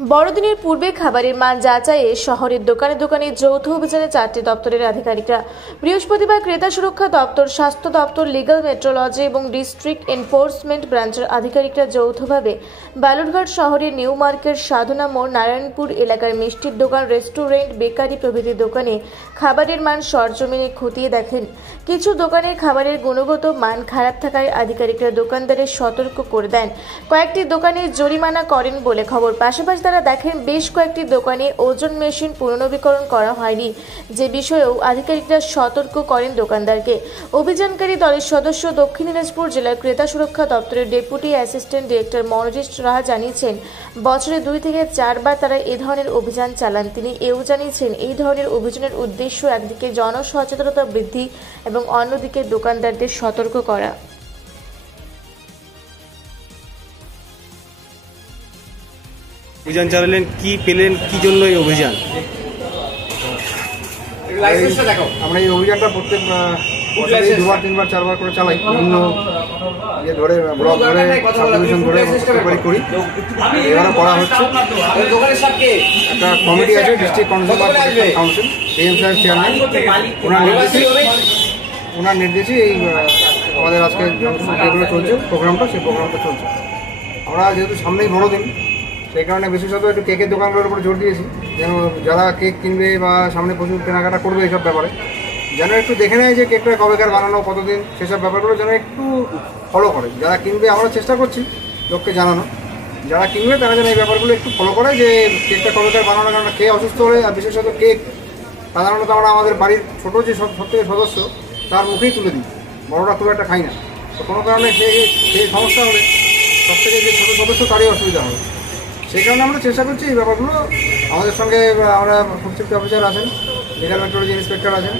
বড়দিনের পূর্বে খাবারের মান যাচাইয়ে শহরের দোকানে দোকানে যৌথ অভিযানে 4টি দপ্তরের আধিকারিকরা বৃহস্পতিবার ক্রেতা সুরক্ষা দপ্তর, স্বাস্থ্য দপ্তর, লিগ্যাল মেট্রোলজি এবং ডিস্ট্রিক্ট এনফোর্সমেন্ট ব্রাঞ্চের আধিকারিকরা যৌথভাবে বালুরঘাট শহরের নিউ মার্কেট, সাধনা মোড়, নারায়ণপুর এলাকার মিষ্টির দোকান, রেস্টুরেন্ট, বেকারি প্রভৃতি দোকানে খাবারের মান সরজমিনে খতিয়ে দেখেন। কিছু দোকানের খাবারের গুণগত মান খারাপ থাকায় আধিকারিকরা দোকানদারের সতর্ক করে দেন। কয়েকটি দোকানে জরিমানা করেন বলে খবর। পাশাপাশি তারা দেখেন বেশ কয়েকটি দোকানে ওজন মেশিন পুনর্নবীকরণ করা হয়নি, যে বিষয়েও আধিকারিকরা সতর্ক করেন দোকানদারকে। অভিযানকারী দলের সদস্য দক্ষিণ দিনাজপুর জেলার ক্রেতা সুরক্ষা দপ্তরের ডেপুটি অ্যাসিস্ট্যান্ট ডিরেক্টর মনোজিৎ রাহা জানিয়েছেন, বছরে 2 থেকে 4 বার তারা এ ধরনের অভিযান চালান। তিনি এও জানিয়েছেন, এই ধরনের অভিযানের উদ্দেশ্য একদিকে জনসচেতনতা বৃদ্ধি এবং অন্যদিকে দোকানদারদের সতর্ক করা। অভিযান চালালেন, কি পেলেন, কি জন্য এই অভিযান? আমরা এই অভিযানটা প্রত্যেক 2বার 3বার 4বার করে চালাই। বিভিন্ন ধরে ব্লক ধরে সাবডিভিশন ধরে করি। এবারও করা হচ্ছে। একটা কমিটি আছে, ডিস্ট্রিক্ট কনজিউমার কাউন্সিল, ডিএম সাহেব চেয়ারম্যান, ওনার নির্দেশে এই আমাদের আজকে যেগুলো চলছে প্রোগ্রামটা, সেই প্রোগ্রামটা চলছে। আমরা যেহেতু সামনেই বড়দিন, সেই কারণে বিশেষত একটু কেকের দোকানগুলোর উপরে জোর দিয়েছি, যেন যারা কেক কিনবে বা সামনে প্রচুর কেনাকাটা করবে এইসব ব্যাপারে যেন একটু দেখে নেয় যে কেকটা কবেকার বানানো, কতদিন, সেসব ব্যাপারগুলো যেন একটু ফলো করে। যারা কিনবে আমরা চেষ্টা করছি লোককে জানানো, যারা কিনবে তারা যেন এই ব্যাপারগুলো একটু ফলো করে যে কেকটা কবেকার বানানো। কারণ খেয়ে অসুস্থ হলে, আর বিশেষত কেক সাধারণত আমরা আমাদের বাড়ির ছোটো যে সবথেকে সদস্য তার মুখেই তুলে দিই, বড়োটা খুব একটা খাই না। তো কোনো কারণে সেই সমস্যা হলে সবথেকে যে ছোটো সদস্য তারই অসুবিধা হবে। সেই কারণে আমরা চেষ্টা করছি এই ব্যাপারগুলো। আমাদের সঙ্গে আমরা ফুড সেফটি অফিসার আছেন, লিগ্যাল মেট্রোলজি ইন্সপেক্টর আছেন,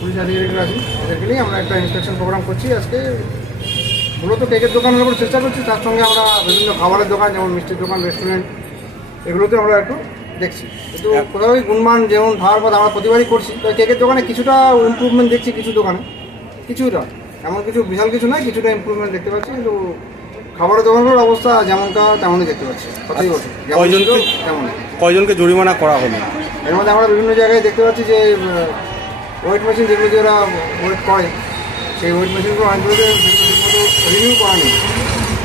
পুলিশ আধিকারিকরা আছেন, এদেরকে নিয়ে আমরা একটা ইন্সপেকশন প্রোগ্রাম করছি আজকে। মূলত কেকের দোকানের উপর চেষ্টা করছি, তার সঙ্গে আমরা বিভিন্ন খাবারের দোকান যেমন মিষ্টির দোকান, রেস্টুরেন্ট, এগুলোতে আমরা একটু দেখছি। কিন্তু কোথাও গুণমান যেমন ধার পথ আমরা প্রতিবারই করছি। তো কেকের দোকানে কিছুটা ইমপ্রুভমেন্ট দেখছি, কিছু দোকানে কিছুটা, এমন কিছু বিশাল কিছু নয়, কিছুটা ইমপ্রুভমেন্ট দেখতে পাচ্ছি। কিন্তু খাবারের দোকানগুলোর অবস্থা যেমনটা তেমনই দেখতে পাচ্ছি প্রতি বছর। কয়জনকে জরিমানা করা হলো? এর মধ্যে আমরা বিভিন্ন জায়গায় দেখতে পাচ্ছি যে ওয়েট মেশিন যেগুলো দিয়ে ওরা ওয়েট করে, সেই ওয়েট মেশিনগুলো অনেকগুলোতে ঠিকমতো রিনিউ করা নেই।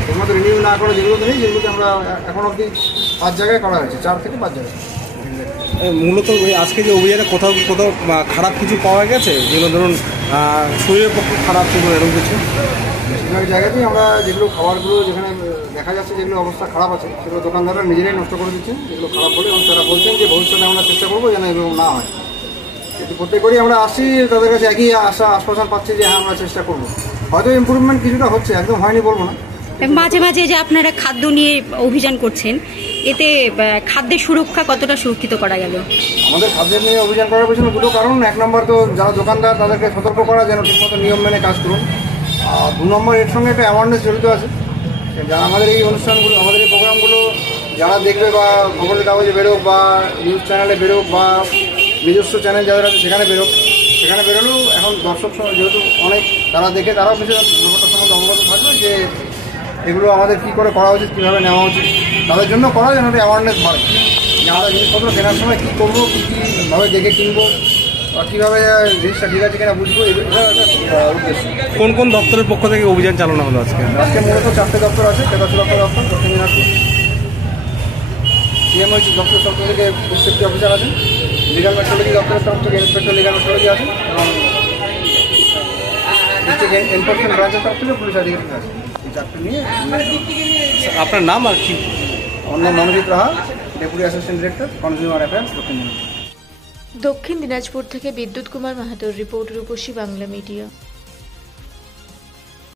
ঠিকমতো রিনিউ না করে যেগুলোতে নেই, যেগুলোতে আমরা এখন অবধি 5 জায়গায় করা হয়েছে, 4 থেকে 5 জায়গায়। মূলত আজকে যে অভিযানে কোথাও কোথাও খারাপ কিছু পাওয়া গেছে, যেগুলো ধরুন শরীরের পক্ষে খারাপ ছিল, এরকম কিছু? বেশিরভাগ জায়গাতেই আমরা যেগুলো খাবারগুলো যেখানে দেখা যাচ্ছে যেগুলো অবস্থা খারাপ আছে, সেগুলো দোকানদাররা নিজেরাই নষ্ট করে দিচ্ছেন যেগুলো খারাপ বলে, এবং তারা বলছেন যে ভবিষ্যতে আমরা চেষ্টা করবো যেন এরকম না হয়। কিন্তু প্রত্যেকবারই আমরা আসছি, তাদের কাছে একই আশ্বাসন পাচ্ছি যে হ্যাঁ আমরা চেষ্টা করবো। হয়তো ইমপ্রুভমেন্ট কিছুটা হচ্ছে, একদম হয়নি বলবো না। মাঝে মাঝে যে আপনারা খাদ্য নিয়ে অভিযান করছেন, এতে খাদ্যের সুরক্ষা কতটা সুরক্ষিত করা গেল? আমাদের খাদ্যের নিয়ে অভিযান করার পেছনে দুটো কারণ। 1 নম্বর তো যারা দোকানদার তাদেরকে সতর্ক করা যেন ঠিকমতো নিয়ম মেনে কাজ করুন। আর 2 নম্বর এর সঙ্গে একটা অ্যাওয়ারনেস জড়িত আছে। যারা আমাদের এই অনুষ্ঠানগুলো, আমাদের এই প্রোগ্রামগুলো যারা দেখবে, বা খবরের কাগজে বেরোক বা নিউজ চ্যানেলে বেরোক বা নিজস্ব চ্যানেল যাদের আছে সেখানে বেরোলেও এখন দর্শক যেহেতু অনেক, তারা দেখে তারাও কিছু ব্যাপারটার সম্বন্ধে অবগত থাকবে যে এগুলো আমাদের কী করে করা উচিত, কীভাবে নেওয়া উচিত। তাদের জন্য করা যেন একটা অ্যাওয়ারনেস বাড়ে যে আমরা জিনিসপত্র কেনার সময় কী করবো, কীভাবে দেখে কিনবো, বা কীভাবে জিনিসটা ঠিক আছে কিনা বুঝবো, এটা একটা উদ্দেশ্য। কোন কোন দপ্তরের পক্ষ থেকে অভিযান চালানো হলো আজকে? মূলত 4টে দপ্তর আছে। ক্রেতা সুরক্ষা দপ্তর দক্ষিণ দিনাজপুর, সিএমওইচি দপ্তরের তরফ থেকে ফুড সেফটি অফিসার আছেন, লিগ্যাল মেট্রোলজি দপ্তরের তরফ থেকে ইন্সপেক্টর লিগ্যাল মেট্রোলজি আছেন, এবং ডিস্ট্রিক্ট এনফোর্সমেন্ট ব্রাঞ্চের তরফ থেকে পুলিশ আধিকারিক আছে। এই 4টে নিয়ে। আপনার নাম আর কি? আমার নাম Monojit Raha, deputy assistant director, consumer affairs, দক্ষিণ দিনাজপুর। দক্ষিণ দিনাজপুর থেকে বিদ্যুৎ কুমার মাহাতোর রিপোর্ট, রূপসী বাংলা মিডিয়া।